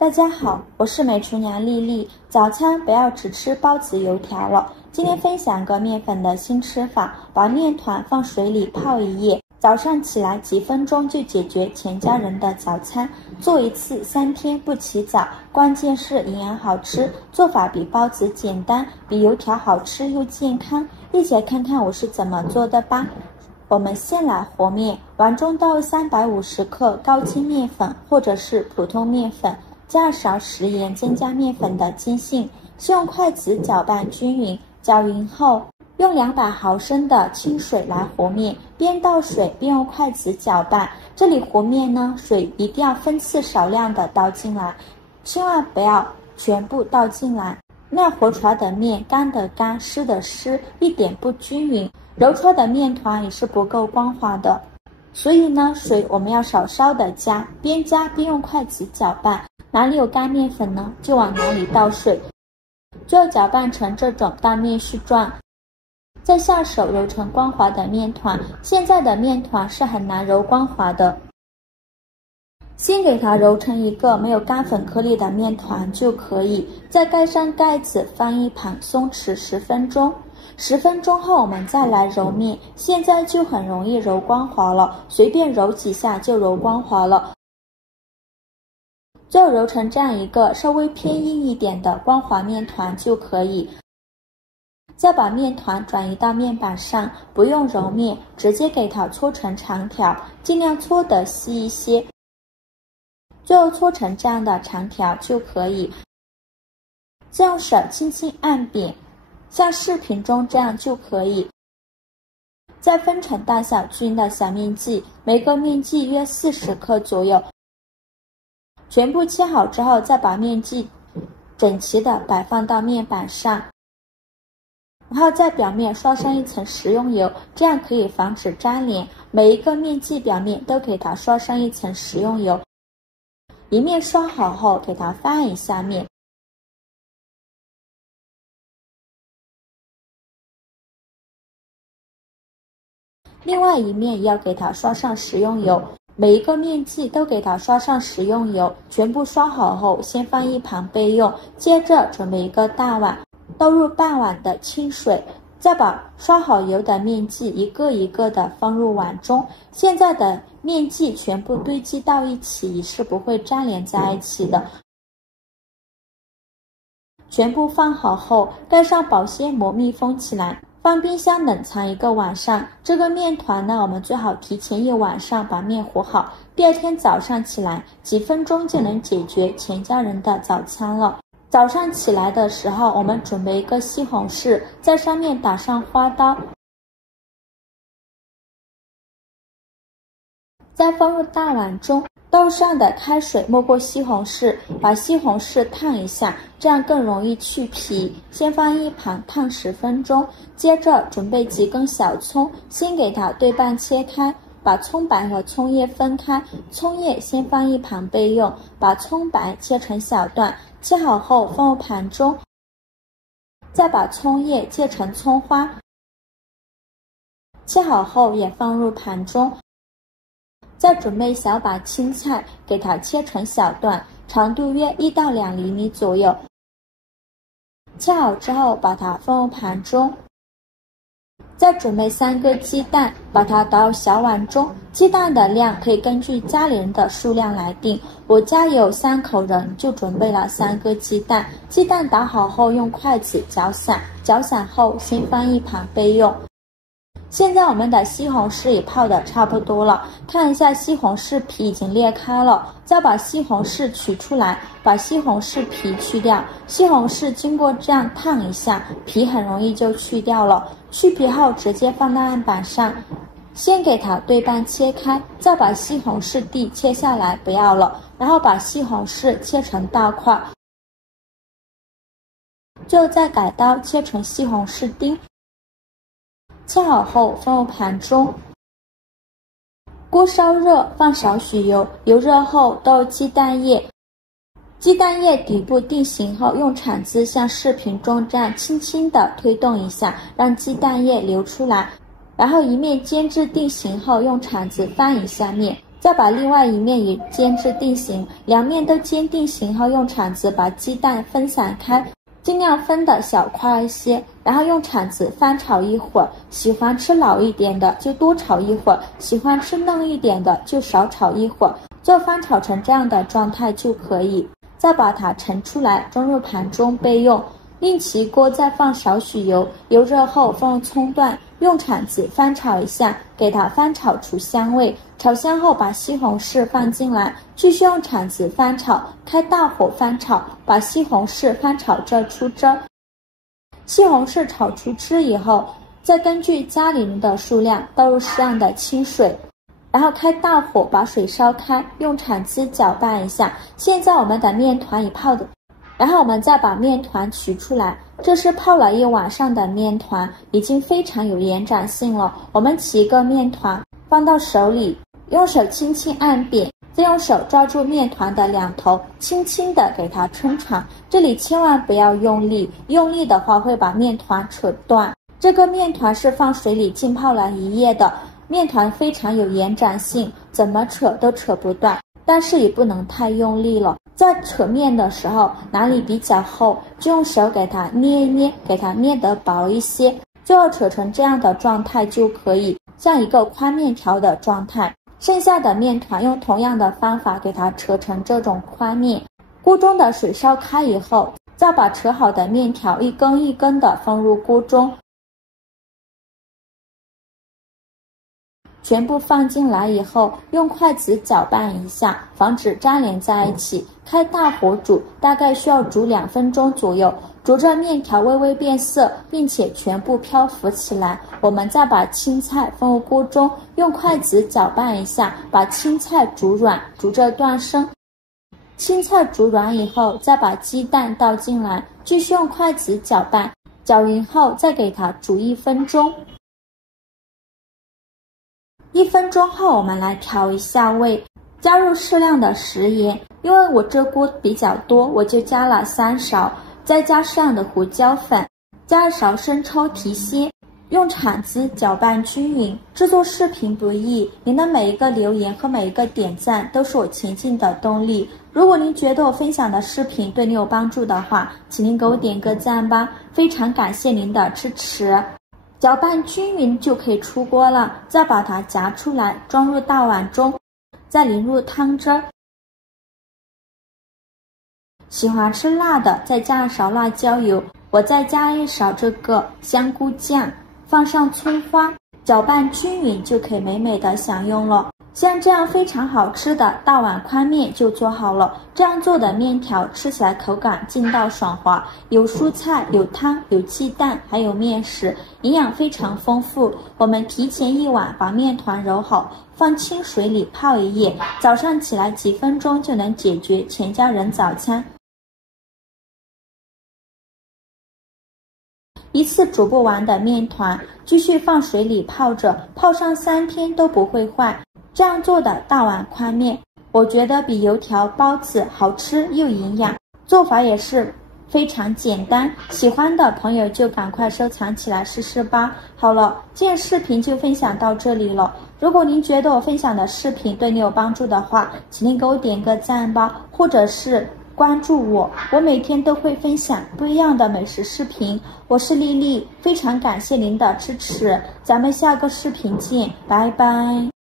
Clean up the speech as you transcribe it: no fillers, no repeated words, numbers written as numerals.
大家好，我是美厨娘丽丽。早餐不要只吃包子油条了。今天分享个面粉的新吃法，把面团放水里泡一夜，早上起来几分钟就解决全家人的早餐。做一次3天不起早，关键是营养好吃，做法比包子简单，比油条好吃又健康。一起来看看我是怎么做的吧。我们先来和面，碗中倒350克高筋面粉或者是普通面粉，加勺食盐增加面粉的筋性，先用筷子搅拌均匀，搅匀后用200毫升的清水来和面，边倒水边用筷子搅拌。这里和面呢，水一定要分次少量的倒进来，千万不要全部倒进来，那样和出来的面干的干，湿的湿，一点不均匀，揉出来的面团也是不够光滑的。所以呢，水我们要少少的加，边加边用筷子搅拌，哪里有干面粉呢，就往哪里倒水，最后搅拌成这种大面絮状，再下手揉成光滑的面团。现在的面团是很难揉光滑的，先给它揉成一个没有干粉颗粒的面团就可以，再盖上盖子放一旁松弛10分钟。10分钟后我们再来揉面，现在就很容易揉光滑了，随便揉几下就揉光滑了。最后揉成这样一个稍微偏硬一点的光滑面团就可以。再把面团转移到面板上，不用揉面，直接给它搓成长条，尽量搓得细一些，最后搓成这样的长条就可以。再用手轻轻按扁，像视频中这样就可以。再分成大小均匀的小面剂，每个面剂约40克左右。全部切好之后，再把面剂整齐的摆放到面板上，然后在表面刷上一层食用油，这样可以防止粘连。每一个面剂表面都给它刷上一层食用油。一面刷好后，给它翻一下面，另外一面也要给它刷上食用油。每一个面剂都给它刷上食用油，全部刷好后先放一旁备用。接着准备一个大碗，倒入半碗的清水，再把刷好油的面剂一个一个的放入碗中。现在的面剂全部堆积到一起，是不会粘连在一起的。全部放好后，盖上保鲜膜密封起来，放冰箱冷藏1个晚上。这个面团呢，我们最好提前1晚上把面和好，第2天早上起来几分钟就能解决全家人的早餐了。早上起来的时候，我们准备一个西红柿，在上面打上花刀，再放入大碗中，倒上的开水没过西红柿，把西红柿烫一下，这样更容易去皮。先放一旁烫10分钟。接着准备几根小葱，先给它对半切开，把葱白和葱叶分开，葱叶先放一旁备用。把葱白切成小段，切好后放入盘中，再把葱叶切成葱花，切好后也放入盘中。再准备小把青菜，给它切成小段，长度约1到2厘米左右。切好之后把它放入盘中。再准备3个鸡蛋，把它倒入小碗中。鸡蛋的量可以根据家里人的数量来定，我家有3口人，就准备了3个鸡蛋。鸡蛋打好后用筷子搅散，搅散后先放一旁备用。现在我们的西红柿也泡的差不多了，看一下西红柿皮已经裂开了，再把西红柿取出来，把西红柿皮去掉。西红柿经过这样烫一下，皮很容易就去掉了。去皮后直接放到案板上，先给它对半切开，再把西红柿蒂切下来不要了，然后把西红柿切成大块，最后再改刀切成西红柿丁。切好后放入盘中，锅烧热，放少许油，油热后倒入鸡蛋液，鸡蛋液底部定型后，用铲子像视频中这样轻轻地推动一下，让鸡蛋液流出来，然后一面煎至定型后，用铲子翻一下面，再把另外一面也煎至定型，两面都煎定型后，用铲子把鸡蛋分散开，尽量分的小块一些，然后用铲子翻炒一会儿，喜欢吃老一点的就多炒一会儿，喜欢吃嫩一点的就少炒一会儿，做翻炒成这样的状态就可以。再把它盛出来，装入盘中备用。另起锅再放少许油，油热后放入葱段，用铲子翻炒一下，给它翻炒出香味。炒香后把西红柿放进来，继续用铲子翻炒，开大火翻炒，把西红柿翻炒至出汁。西红柿炒出汁以后，再根据家里人的数量倒入适量的清水，然后开大火把水烧开，用铲子搅拌一下。现在我们的面团已泡的，然后我们再把面团取出来，这是泡了一晚上的面团，已经非常有延展性了。我们起一个面团放到手里，用手轻轻按扁，再用手抓住面团的两头，轻轻的给它抻长。这里千万不要用力，用力的话会把面团扯断。这个面团是放水里浸泡了一夜的，面团非常有延展性，怎么扯都扯不断，但是也不能太用力了。在扯面的时候，哪里比较厚，就用手给它捏一捏，给它捏得薄一些，最后扯成这样的状态就可以，像一个宽面条的状态。剩下的面团用同样的方法给它扯成这种宽面。锅中的水烧开以后，再把扯好的面条一根一根的放入锅中，全部放进来以后，用筷子搅拌一下，防止粘连在一起。开大火煮，大概需要煮2分钟左右，煮着面条微微变色，并且全部漂浮起来。我们再把青菜放入锅中，用筷子搅拌一下，把青菜煮软，煮至断生。青菜煮软以后，再把鸡蛋倒进来，继续用筷子搅拌，搅匀后再给它煮1分钟。1分钟后，我们来调一下味，加入适量的食盐，因为我这锅比较多，我就加了3勺，再加适量的胡椒粉，加1勺生抽提鲜，用铲子搅拌均匀。制作视频不易，您的每一个留言和每一个点赞都是我前进的动力。如果您觉得我分享的视频对你有帮助的话，请您给我点个赞吧，非常感谢您的支持。搅拌均匀就可以出锅了，再把它夹出来，装入大碗中，再淋入汤汁儿。喜欢吃辣的，再加1勺辣椒油，我再加1勺这个香菇酱，放上葱花，搅拌均匀就可以美美的享用了。像这样非常好吃的大碗宽面就做好了。这样做的面条吃起来口感劲道爽滑，有蔬菜，有汤，有鸡蛋，还有面食，营养非常丰富。我们提前1晚把面团揉好，放清水里泡一夜，早上起来几分钟就能解决全家人早餐。一次煮不完的面团，继续放水里泡着，泡上3天都不会坏。这样做的大碗宽面，我觉得比油条、包子好吃又营养，做法也是非常简单。喜欢的朋友就赶快收藏起来试试吧。好了，今天视频就分享到这里了。如果您觉得我分享的视频对你有帮助的话，请您给我点个赞吧，或者是关注我，我每天都会分享不一样的美食视频。我是丽丽，非常感谢您的支持，咱们下个视频见，拜拜。